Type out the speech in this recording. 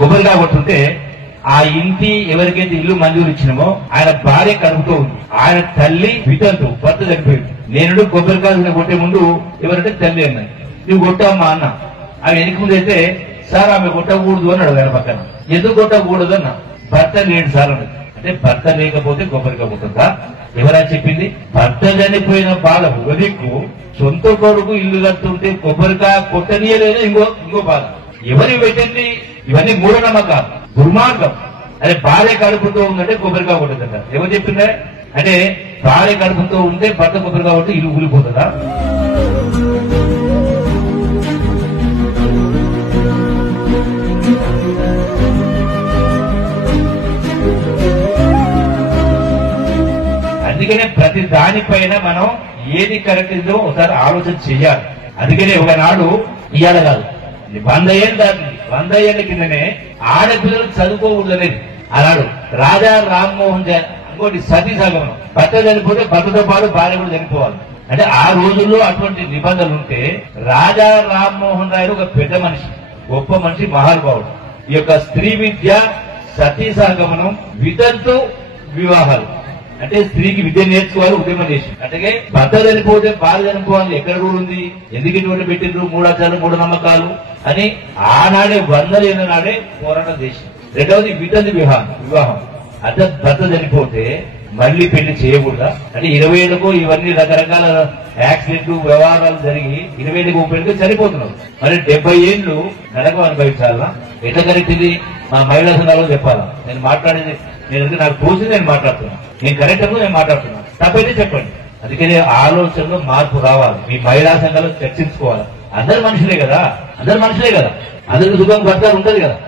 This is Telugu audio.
కొబ్బరికాయ కొట్టుంటే ఆ ఇంటి ఎవరికైతే ఇల్లు మంజూరు ఇచ్చినామో ఆయన భార్య కడుపుతో ఉంది. ఆయన తల్లి వితంతు భర్త చనిపోయింది. నేను కొబ్బరికాయ కొట్టే ముందు ఎవరంటే తల్లి అన్నది, నువ్వు కొట్టామా అన్న. ఆమె వెనక ముందు అయితే సార్ ఆమె కొట్టకూడదు అన్నాడు ఆయన పక్కన. ఎందుకు కొట్టకూడదు అన్న, భర్త లేడు సార్ అన్నది. అంటే భర్త లేకపోతే కొబ్బరికాయ కొట్టుందా? ఎవరా చెప్పింది? భర్త చనిపోయిన బాధ వదికు సొంత కొడుకు ఇల్లు కడుతుంటే కొబ్బరికాయ కొట్టనీయలేదు ఇంకో బాధ. ఎవరి పెట్టింది? ఇవన్నీ మూఢనమ్మకాలు, దుర్మార్గం. అదే భార్య కడుపుతో ఉందంటే కొబ్బరికాయ కొట్టదంట. ఎవరు చెప్పిందే? అంటే భార్య కడుపుతో ఉంటే భర్త కొబ్బరికాయ కొట్టి ఇల్లు ఊలిపోతుందా? అందుకనే ప్రతి దానిపైన మనం ఏది కరెక్ట్ ఉందో ఒకసారి ఆలోచన చెయ్యాలి. అందుకనే ఒకనాడు ఇవాళ కాదు 100 ఏళ్ళు దాటింది. 100 ఏళ్ల కిందనే ఆడపిల్లలు చదువుకోకూడదనేది ఆనాడు రాజా రామ్మోహన్ ఇంకోటి సతీ సగమనం. భర్త చనిపోతే భర్తతో పాటు భార్య కూడా చనిపోవాలి. అంటే ఆ రోజుల్లో అటువంటి నిబంధనలు ఉంటే రాజా రామ్మోహన్ రాయ్ ఒక పెద్ద మనిషి, గొప్ప మనిషి, మహానుభావుడు. ఈ యొక్క స్త్రీ విద్య, సతీ సగమనం, వితంతు వివాహాలు అంటే స్త్రీకి విద్య నేర్చుకోవాలి ఉద్యమం చేసి. అంటే భర్త చనిపోతే భార్య చనిపోవాలి ఎక్కడ కూడా ఉంది? ఎందుకు ఇటువంటి పెట్టిండ్రు? మూఢాచారాలు, మూఢనమ్మకాలు అని ఆనాడే 100 ఏళ్ల నాడే పోరాటం చేసి. రెండవది వితంతు వివాహం. అంటే భర్త చనిపోతే మళ్లీ పెళ్లి చేయకూడదా? అంటే 20 ఏళ్లకు ఇవన్నీ రకరకాల యాక్సిడెంట్లు వ్యవహారాలు జరిగి 20 ఏళ్ళకి 30 ఏళ్ళకి చనిపోతున్నారు. మరి 70 ఏళ్లు నరకం అనుభవించాలా? ఎట్లా కరెక్ట్ ఇది? మా మహిళా సంఘాలు చెప్పాలా? నేను మాట్లాడేది నాకు తోచింది నేను మాట్లాడుతున్నా. నేను కరెక్ట్ అను నేను మాట్లాడుతున్నా. తప్పైతే చెప్పండి. అందుకనే ఆలోచనలో మార్పు రావాలి. మీ మహిళా సంఘాలు చర్చించుకోవాలి. అందరు మనుషులే కదా, అందరికి సుఖం భర్త ఉంటది కదా.